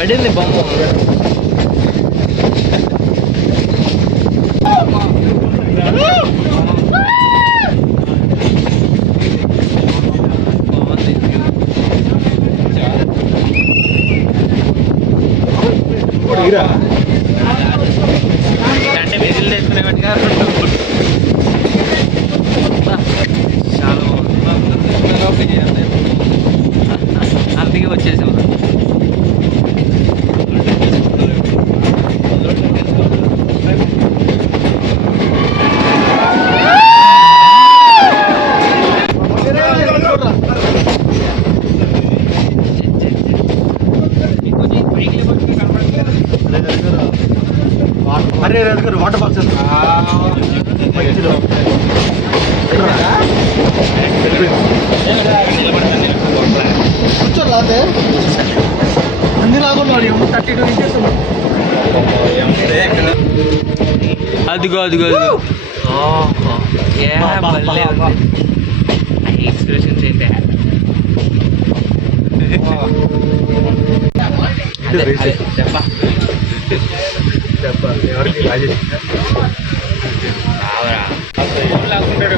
పడింది బొమ్మ. అంటే విజిల్ తెచ్చుకునేవాటిగా చాలా అందుకే వచ్చేసాం. వాటర్ బాక్స్ కూర్చోరాదే అన్ని లాగున్నాడు 32 ఇంచెస్. అదిగో అదిగో అదిగో ఎక్స్ప్రెషన్స్ అయితే ఎవరికి లాగుంటాడు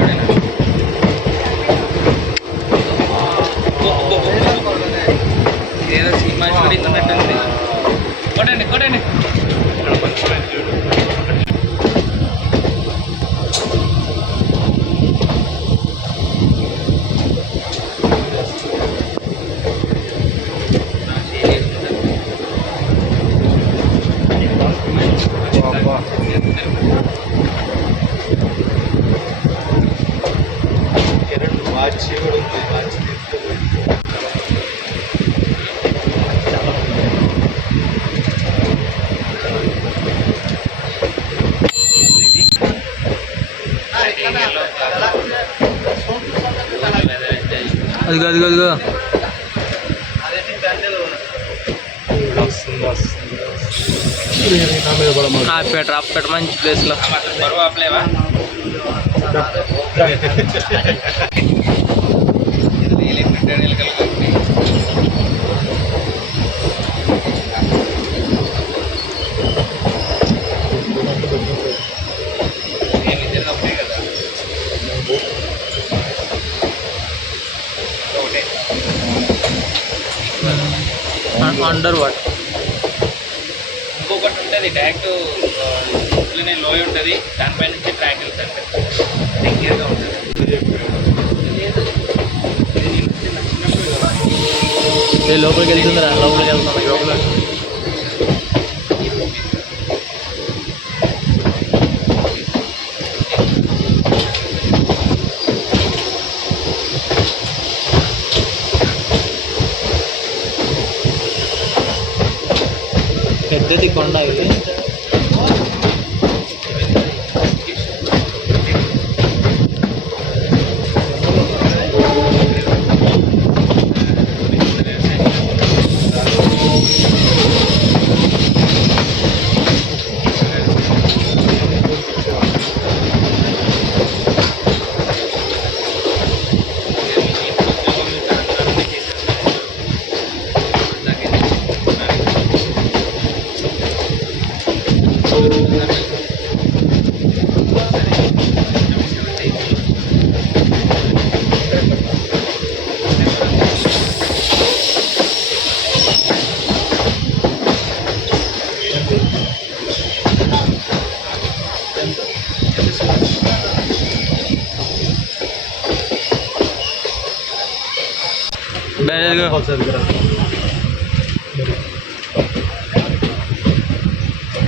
ఏదో సినిమా షూటింగ్ ఉన్నట్టుంది. కొట్టండి కొట్టండి. అదిగో అదిగో అదిగో ఆపేట మంచి ప్లేస్లో అండర్ వాటర్. ఇంకొకటి ఉంటుంది డైరెక్ట్ ఇట్లనే లోయ ఉంటుంది, దానిపై నుంచి ట్రాక్ వెళ్తుంది, దగ్గరగా ఉంటుంది. లోపలికి వెళ్తుందిరా, లోపలికి వెళ్తున్నా లోపల. పెద్దది కొండ ఇది.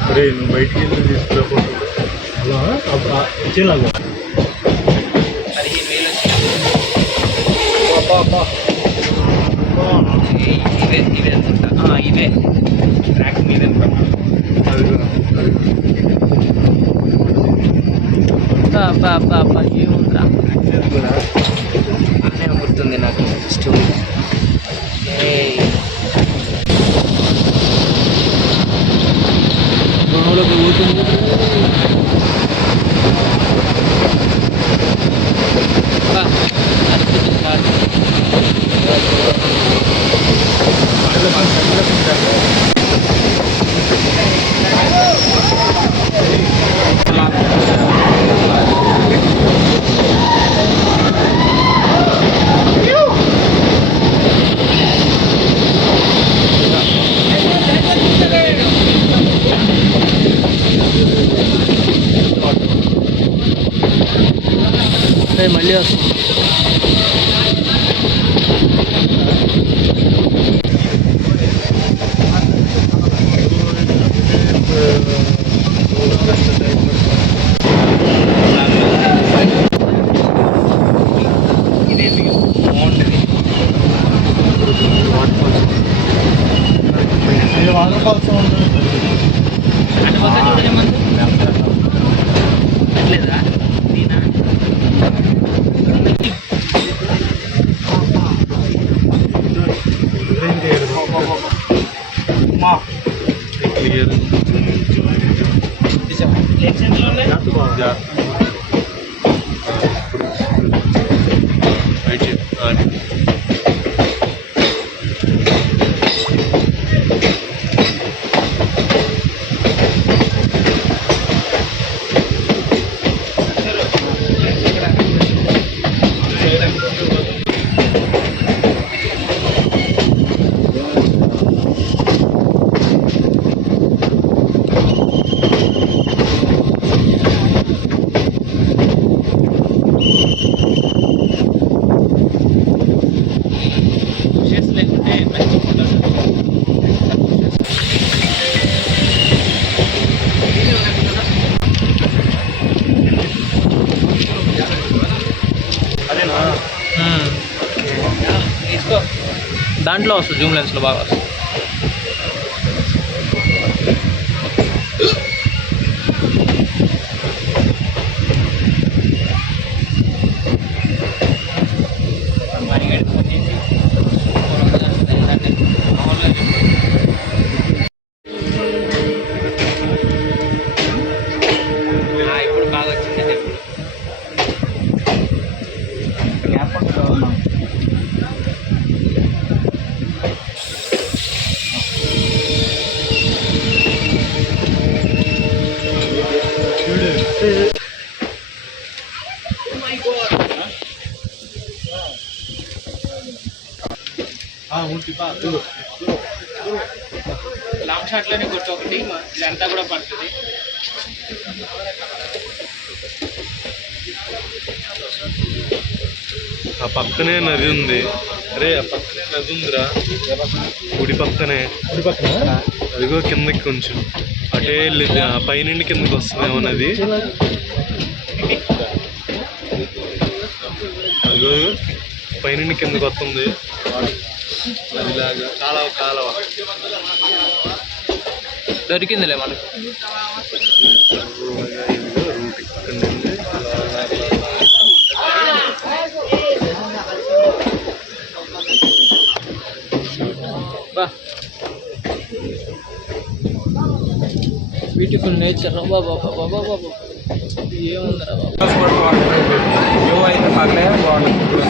అరే నువ్వు బయటికి వెళ్ళి తీసుకురాబో అలా వచ్చేలాగా 15,000 ఇవే అనుకుంటా. ఇవే ట్రాక్ మీద ఏముందిరా అనే గుర్తుంది నాకు స్టోరీ. గొడవలోకి పోతుంది. మళ్ళీ వస్తుంది. ఇదేంటి బాగుంటుంది. వాటర్ ఫాల్స్ ఉంటుంది. అటు పక్క చూడలేమంది లేదా నేనా షేర్స్ లేకుంటే మంచి అదేనా? తీసుకో. దాంట్లో వస్తుంది, జూమ్ లెన్స్లో బాగా వస్తుంది. మరి గడిపోతుంది. ఇప్పుడు బాగా వచ్చింది. లాంగ్ షాట్లోనే కొట్టు ఒకటి, ఇదంతా కూడా పడుతుంది. ఆ పక్కనే నది ఉంది. అరే ఆ పక్కనే నది ఉందిరా, గుడి పక్కనే. అదిగో కిందకి కొంచెం అటే వెళ్ళిద్ది, ఆ పైనుండి కిందకి వస్తుందేమో నది. అదిగో పైనుండి కిందకి వస్తుంది నదిలాగా. కాలవ కాలవ దొరికిందిలే మనకి. రూట్ ఇక్కడ నుండి బా బ్యూటిఫుల్ నేచర్. బాబా బాబా బాబా ఏముందిరా బాబా. వ్యూ అయితే పగలే బాగుంటుంది.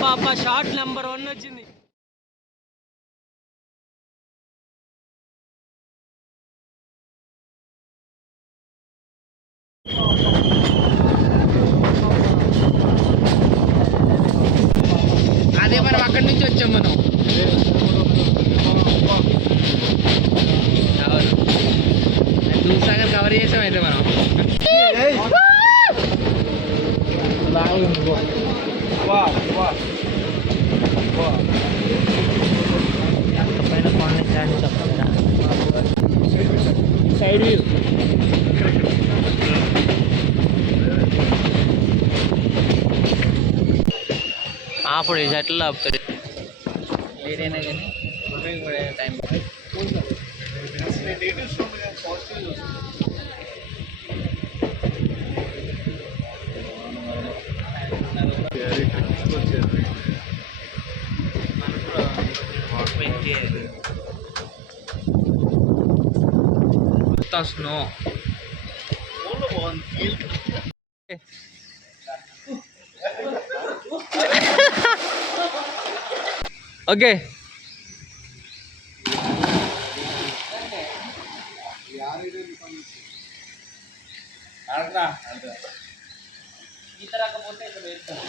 బాబా షాట్ నెంబర్ 1 వచ్చింది. అదే మనం అక్కడి నుంచి వచ్చాం మనం. దూసాగర్ కవర్ చేసాం అయితే మనం. Side view. అప్పుడు ఈ చెట్లు ఆపుతారు వేరేనా కానీ టైం స్నో. ఓకే ఆడరా ఈత రాకపోతే ఇక్కడ వేస్తాను.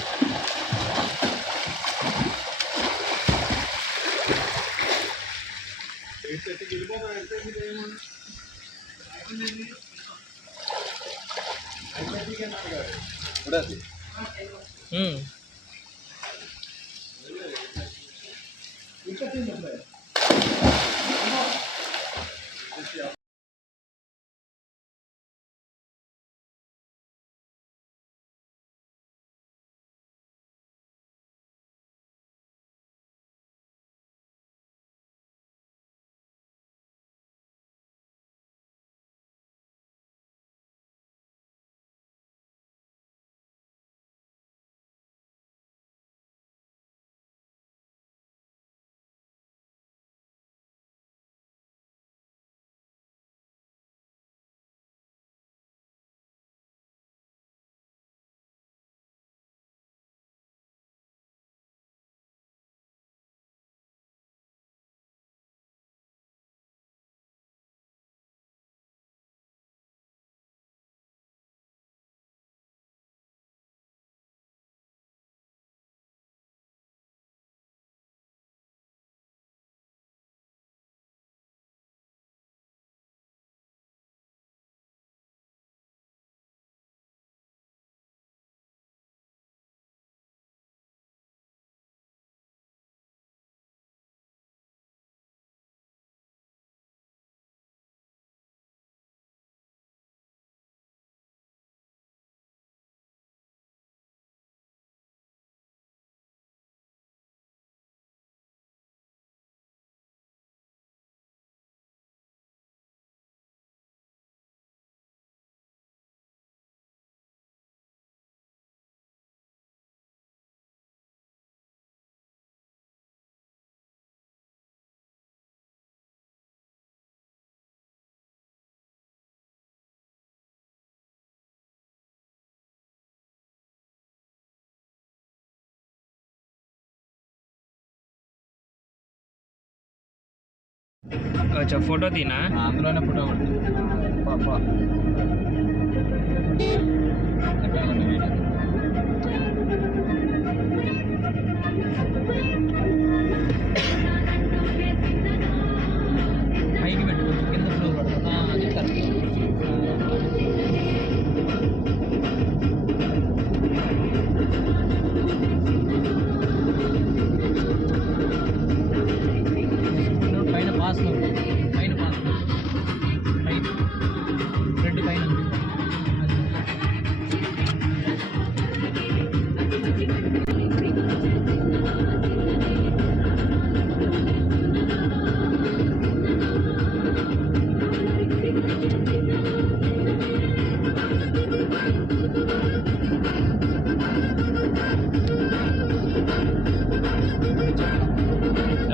अच्छा फोटो తీనా అందులోనే ఫోటో పాపా పైకి పెట్టుకోవచ్చు కింద ఫ్లోర్ పడుతుంది అది కరెక్ట్ పైన పాస్ పైన పాస్ పైన రెండు పైన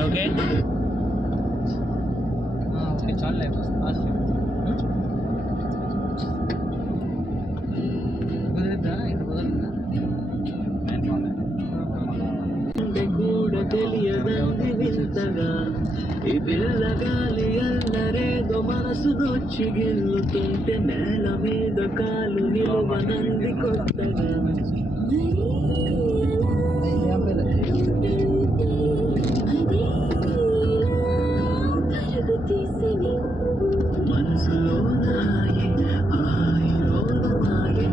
ఓకే ఓకే చాలే పాస్ కుదిరిద్దా ఇక్కడ కుదరదా కూడా తెలియదంది వింతగా ఈ పిల్లగాలి అల్లరేదో మనసు దొచ్చి గిల్లుతుంటే నేల మీద కాలు నిలవనంది కొత్తగా మనసులో నాయి ఆయిలో మాయి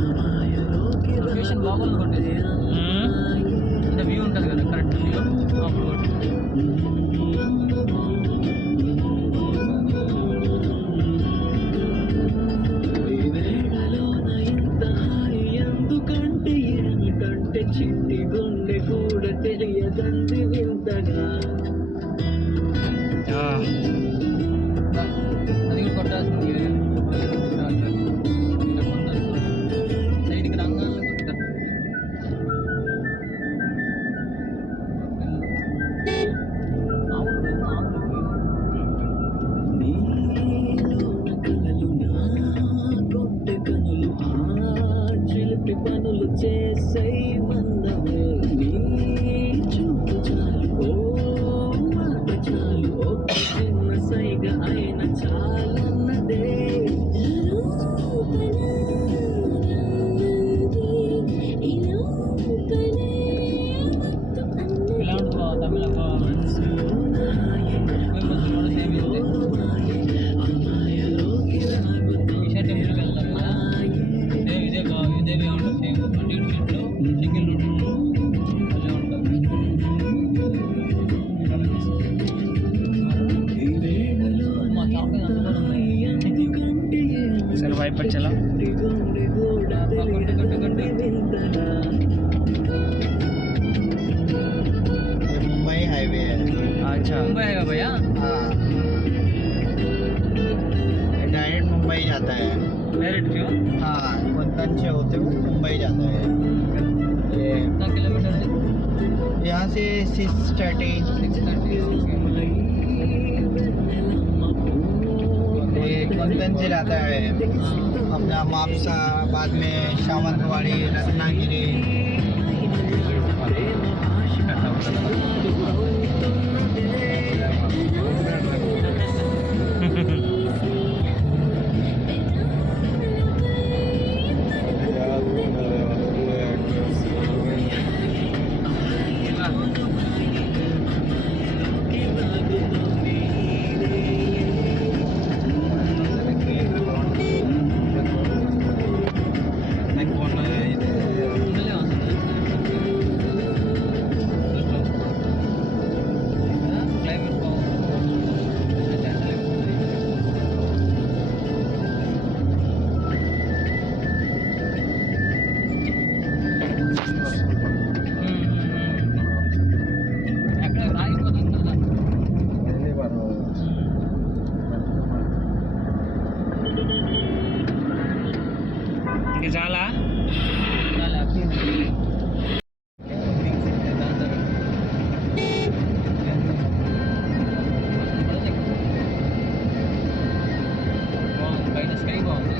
అమాయలోకి లొకేషన్ బాగుంది కొట్టేది అంటే వ్యూ ఉంటుంది కదా కరెక్ట్ వ్యూ అప్పుడు ఎందుకంటే ఏమిటంటే చిట్టి గుండె కూడా తెలియదంది వింతగా అది కూడా కొట్టాల్సింది సైడ్కి రంగాలను కొట్టారు सर वाइप पर चला గుండె కూడా తెలియదంది వింతగా मुंबई हाईवे है अच्छा मुंबई आएगा भैया हाँ डायरेक्ट मुंबई जाता है डायरेक्ट क्यों हाँ कोलकाता से होते हुए मुंबई जाता है ये कितना किलोमीटर है यहाँ से 630 ये कोलकाता से जाता है अपना मापसा बाद में सावंतवाड़ी रत्नागिरी क्लाइमेट అక్కడ ఆగిపోతుంది కదా ఇది చాలా బయట స్కై బాగుంది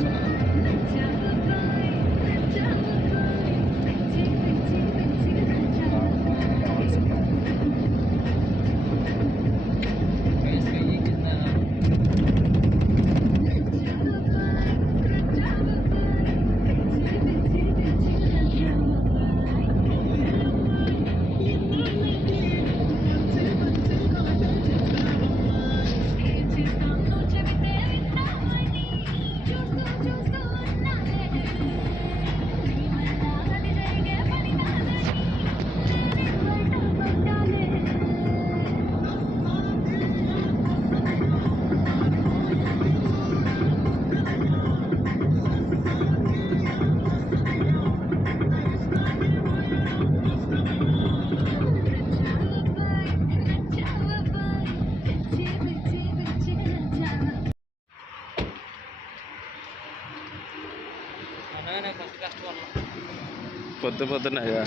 స్కై కింద అనగానే ఫస్ట్ కష్టపడலாம் పొద్దునగా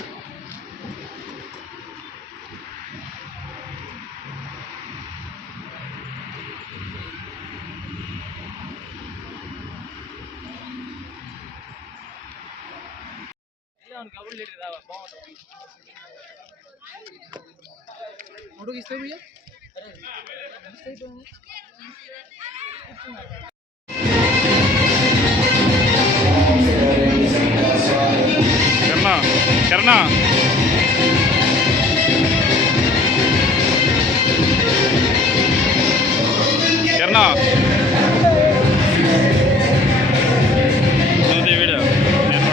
కబుర్లు లేడు కదా బాగుంటుంది ఫోటోకి ఇస్తే భయ్యా కర్ణ వీడియో నేను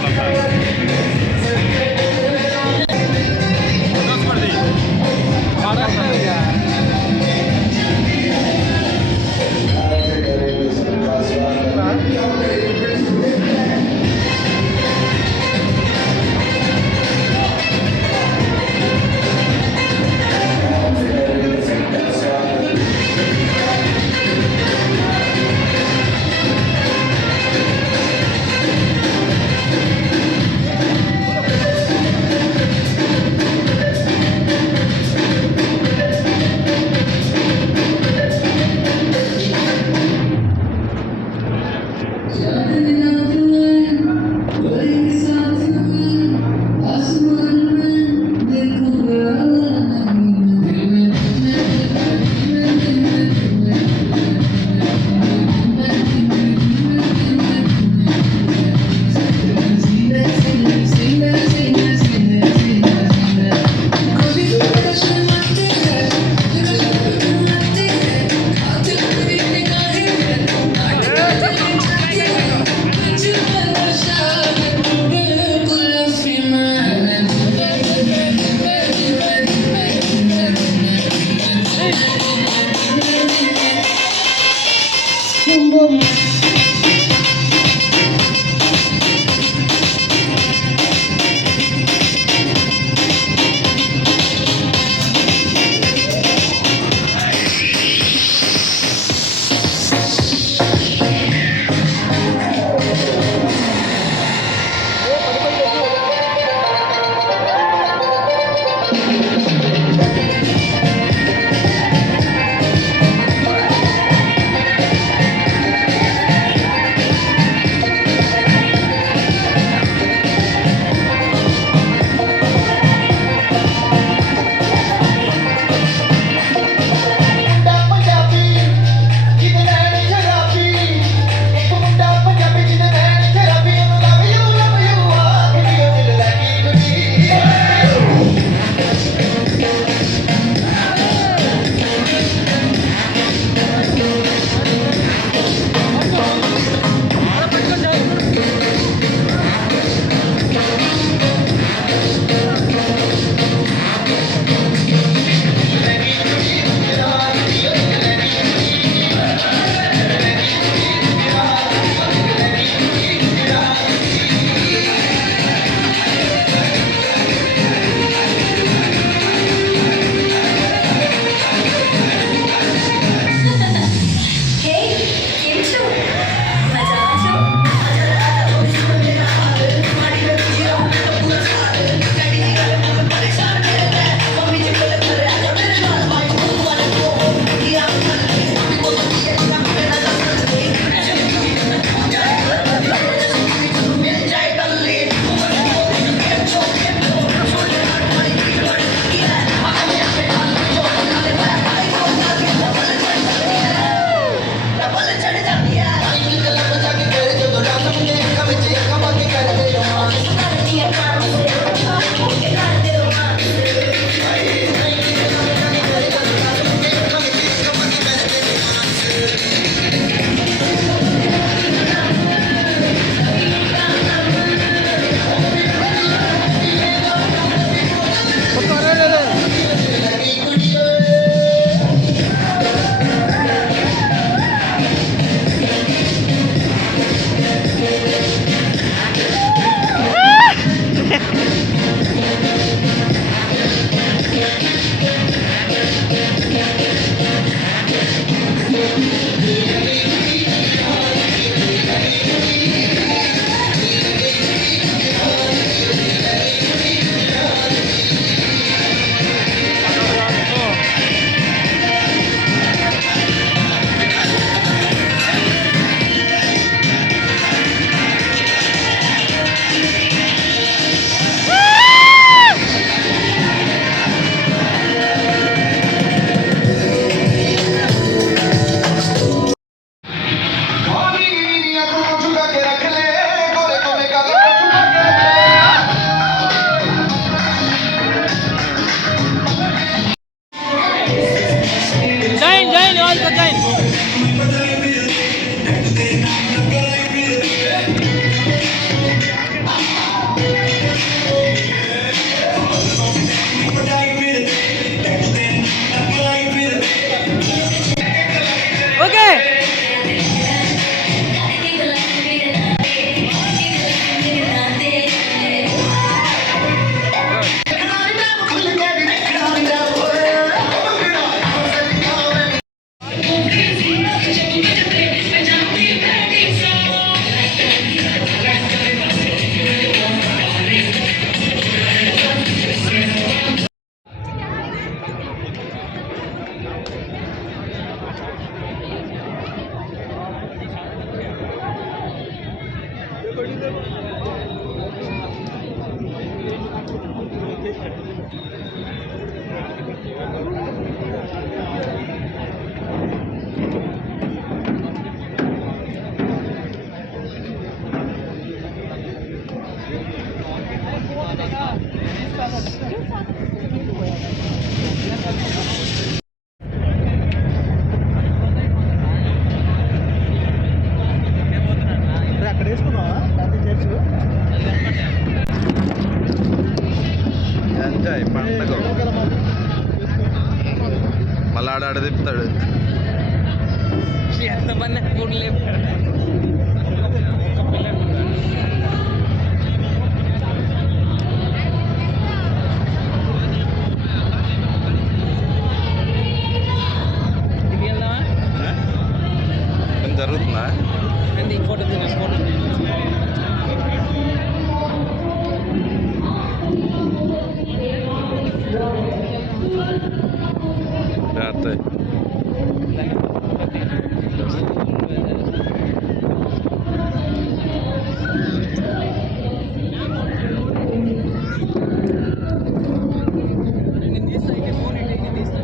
అక్కడ వేసుకున్నావా చర్చ్ ఎంజాయ్ పండగ మళ్ళీ ఆడ తిప్పుతాడు. ఎంతమంది ఫుడ్ లేవు ఇది వెళ్దామా ఏం జరుగుతుందా? అండి ఫోటో ఫోటో అర్థం నేను తీస్తా అయితే ఫోన్ ఇటు నేను తీస్తా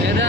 లేదా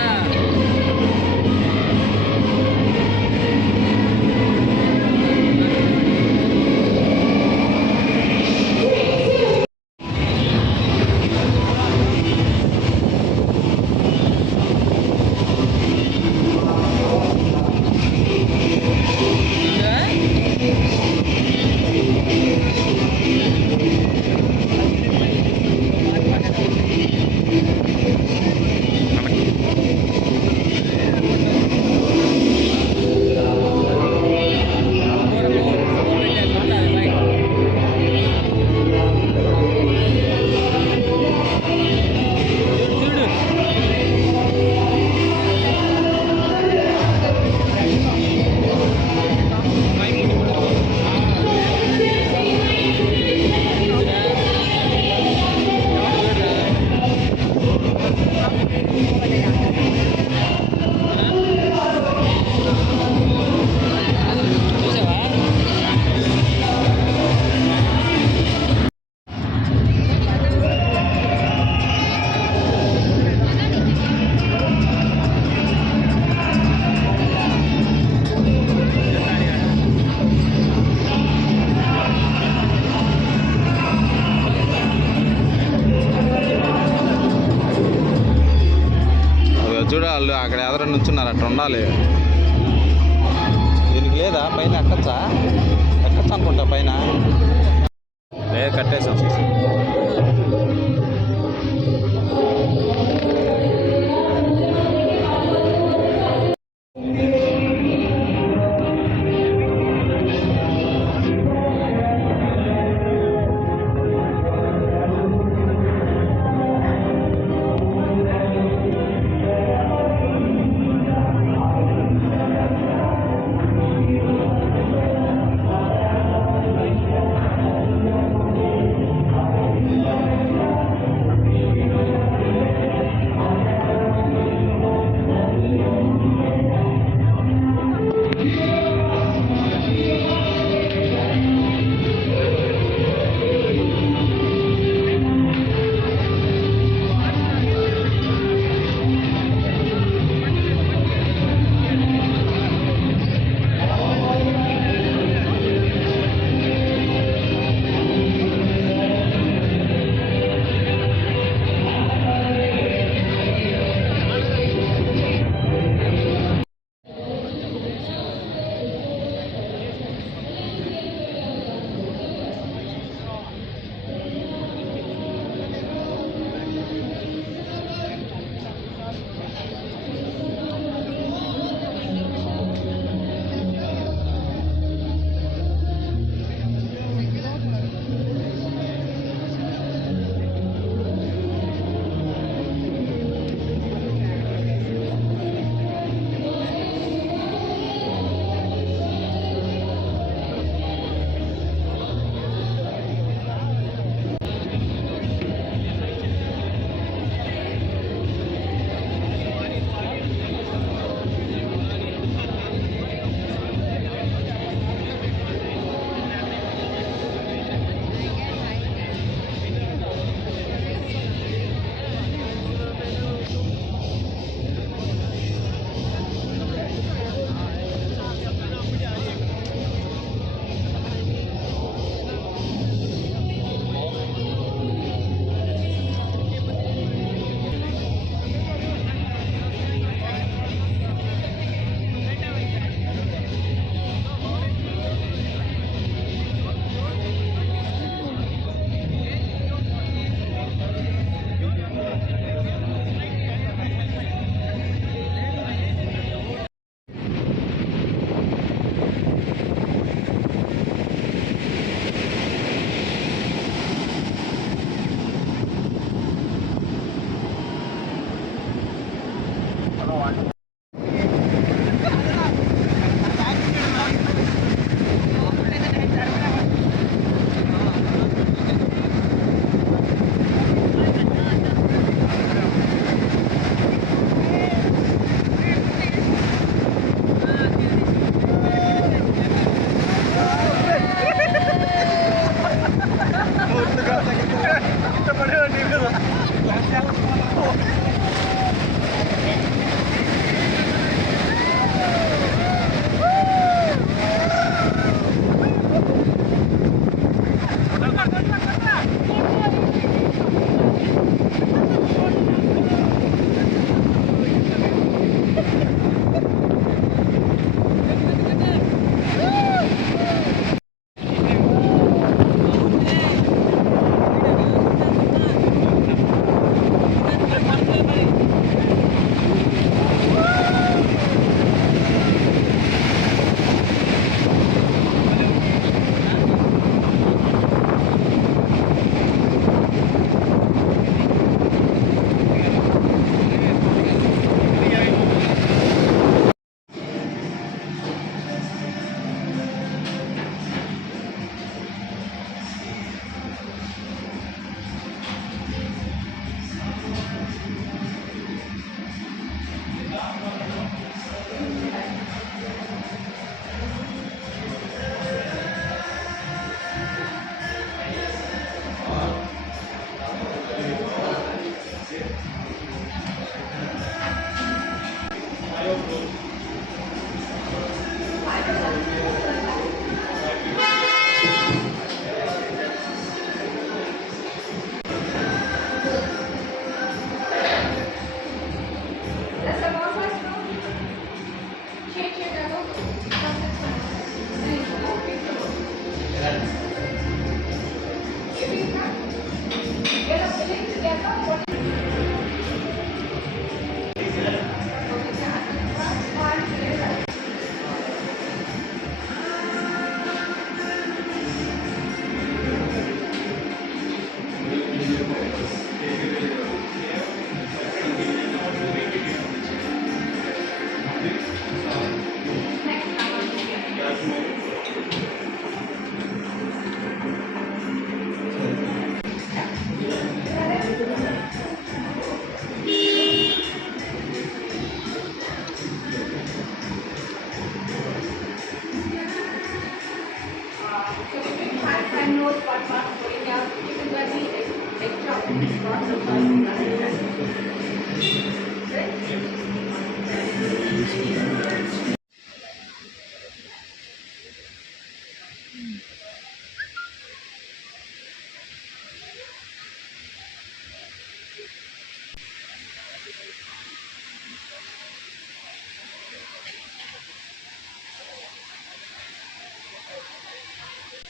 చూడ వాళ్ళు అక్కడ ఎదర నుంచున్నారు, అట్లా ఉండాలి. దీనికి లేదా పైన ఎక్కచ్చా అనుకుంటా పైన లేదు కట్టేసాం.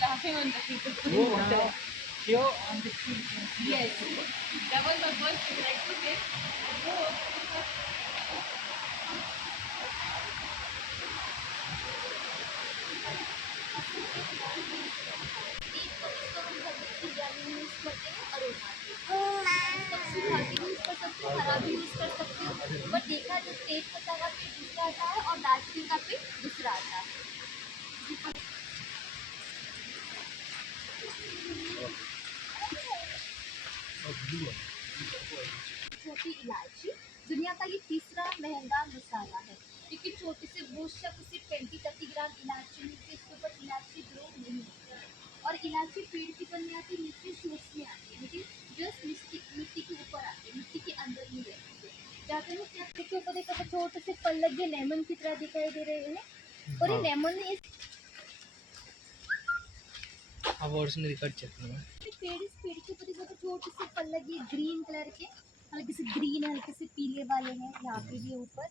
Laughing on the people putting water. Yes. That was my first thing. Like, okay. But देखा जो तेज पत्ता का पेड़ दूसरा आता है और दालचीनी का पेड़ दूसरा आता है। छोटी इलायची दुनिया का ये तीसरा महंगा मसाला है क्योंकि छोटे से बूझ तक उसे 20-30 ग्राम इलायची मिलती है। इसके ऊपर इलायची ग्रो नहीं होती है और इलायची पेड़ की बन आती है, नीचे सूट्स में आती है, लेकिन जस्ट मिट्टी के ऊपर आती है, मिट्टी के अंदर नहीं रहती है। जाते हैं क्या के ऊपर देखो तो छोटे से फल लगे लेमन की तरह दिखाई दे रहे हैं और ये लेमन इस पेड़ के ऊपर देखो तो छोटे से फल लगे ग्रीन कलर के, हल्के से ग्रीन हल्के से पीले वाले हैं। यहाँ पे भी ऊपर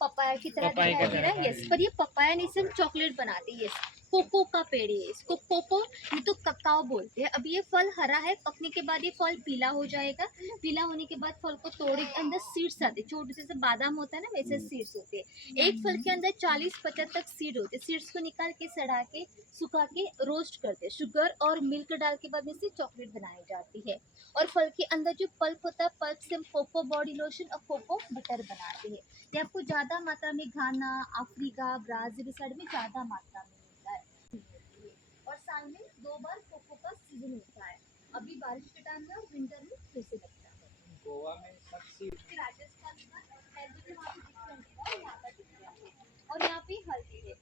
पपाया की तरह दिखाई दे रहा है। यस, पर ये पपाया नहीं से हम चॉकलेट बनाते हैं। यस, कोको का पेड़ है, इसको कोको ये तो ककाओ बोलते हैं। अभी ये फल हरा है, पकने के बाद ये फल पीला हो जाएगा। पीला होने के बाद फल को तोड़े के अंदर सीड्स आते हैं, छोटे से बादाम होता है ना वैसे सीड्स होते हैं। एक फल के अंदर 40-50 तक सीड होते हैं। सीड्स को निकाल के सड़ा के सुखा के रोस्ट करते हैं, शुगर और मिल्क डाल के बाद इससे चॉकलेट बनाई जाती है। और फल के अंदर जो पल्प होता है, पल्प से हम कोको बॉडी लोशन और कोको बटर बनाते हैं। ये आपको ज़्यादा मात्रा में घाना, अफ्रीका, ब्राज़ील साइड में ज़्यादा मात्रा में मिलता है। और साल में 2 बार कोको का सीजन होता है, अभी बारिश के टाइम में और विंटर में फिर से लगता है। गोवा में सबसे राजस्थान का हेल्दी के वहाँ पे डिफरेंट है और यहाँ का डिफरेंट है। और यहाँ पे हल्दी है,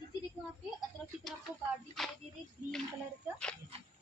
नीचे देखो वहाँ पे अदरक की तरह आपको गार्ड दिखाई दे रही है ग्रीन कलर का।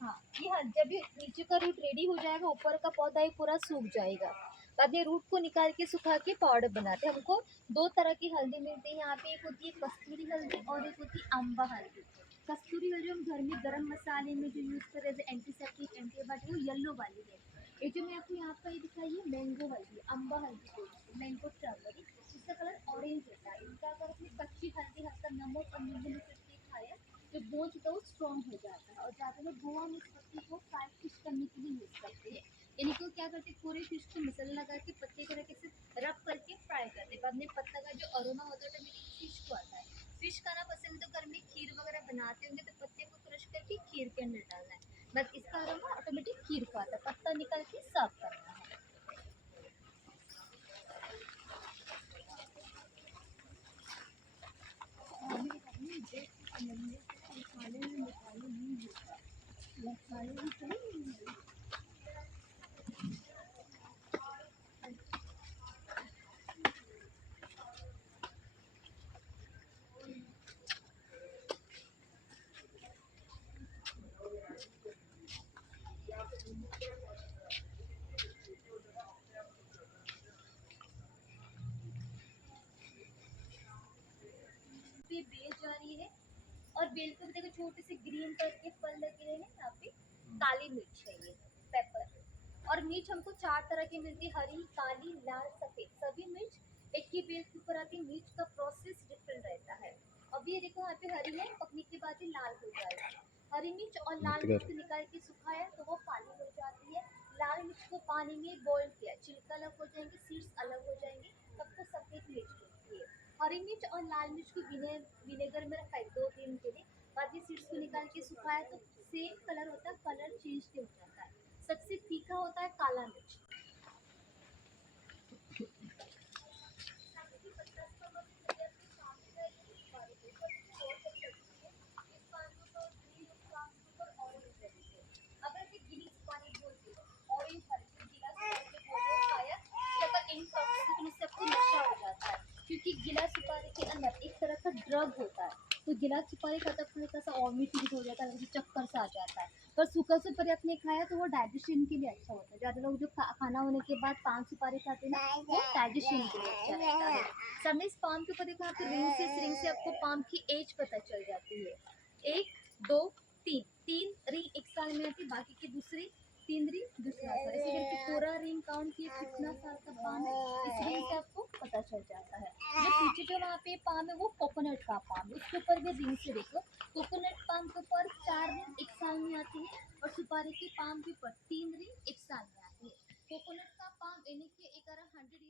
हाँ, ये जब ये नीचे का रूट रेडी हो जाएगा, ऊपर का पौधा ये पूरा सूख जाएगा। बाद में रूट को निकाल के सुखा के पाउडर बनाते हैं। हमको 2 तरह की हल्दी मिलती है यहाँ पे, एक होती है कस्तूरी हल्दी और एक होती है अम्बा हल्दी। कस्तूरी हल्दी हम घर में गरम मसाले में जो यूज़ कर रहे हैं एंटीसेप्टिक एंटीबायोटिक, वो येलो वाली है। ये जो मैं आपको यहाँ पर दिखाई है मैंगो हल्दी, अम्बा हल्दी बोलते हैं, मैंगो टर्मरिक, इसका कलर ऑरेंज होता है। इनका अगर अपनी कच्ची हल्दी हल्का नमक और नींबू मिक्स के खाया जो बोझ होता है वो स्ट्रॉन्ग हो जाता है। और ज़्यादा लोग गोवा में इस पत्ती को फ्राई फिश करने के लिए यूज़ करते हैं। यानी कि क्या करते हैं, पूरे फिश को मसाला लगा के पत्ते को रखे से रब करके फ्राई करते हैं। बाद में पत्ता का जो अरोमा होता है ऑटोमेटिक फिश को आता है। फिश खाना पसंद तो घर में खीर वगैरह बनाते होंगे तो पत्ते को क्रश करके खीर के अंदर डालना है, बस इसका अरोमा ऑटोमेटिक खीर को आता है। पत्ता निकाल के साफ करना है। पे बेल जा रही है और बेल को भी देखो छोटे से ग्रीन कलर के फल लगे हैं। यहाँ पे काली मिर्च है, ये पेपर। और मिर्च हमको 4 तरह की मिलती है, हरी, काली, लाल, सफेद। सभी मिर्च एक ही बेल के ऊपर आती है। मिर्च का प्रोसेस डिफरेंट रहता है। अभी ये देखो यहाँ पे हरी है, पकने के बाद ये लाल हो जाएगी। हरी मिर्च और लाल मिर्च को निकाल के सुखाया तो वो काली हो जाती है। लाल मिर्च को पानी में बॉईल किया, छिलका अलग हो जाएंगे, सीड्स अलग हो जाएंगे, तब तो सफेद मिर्च होती है। हरी मिर्च और लाल मिर्च को विनेगर में रखा है 2 दिन के लिए, बाद में सीड्स को निकाल के सुखाया तो सेम कलर होता है, कलर चेंज नहीं हो जाता है। सबसे तीखा होता है काला मिर्च। अगर मैं गिनी सुपारी बोलती हूँ, ऑरेंज वाली जो गिला सुपारी जो बोलो खाया, अगर इनटॉक्सिकेशन से आपको नशा हो जाता है, क्योंकि गिला सुपारी के अंदर एक तरह का ड्रग होता है। तो गिला सुपारी खाता तो हल्का सा वॉमिटिंग हो जाता है, चक्कर सा आ जाता है। पर सूखा सुपारी आपने खाया तो वो डाइजेशन के लिए अच्छा होता है। ज़्यादा लोग जो खाना होने के बाद पान सुपारी खाते हैं ना, वो डाइजेशन के लिए अच्छा रहता है। समझ पाम के ऊपर देखो, आपको रिंग से आपको पाम की एज पता चल जाती है। 1 2 3 3 रिंग एक साल में आती, बाकी की दूसरी 3 रिंग दूसरा साल, ऐसे करके पूरा रिंग काउंट किए कितना साल का पाम है, इस रिंग से आपको पता चल जाता है। जो पीछे जो वहाँ पे पाम है वो कोकोनट का पाम है, उसके ऊपर भी रिंग से देखो, कोकोनट पाम के ऊपर 4 रिंग एक साल में आती है और सुपारी के पाम के ऊपर 3 रिंग एक साल में आती है। कोकोनट का पाम यानी कि एक 100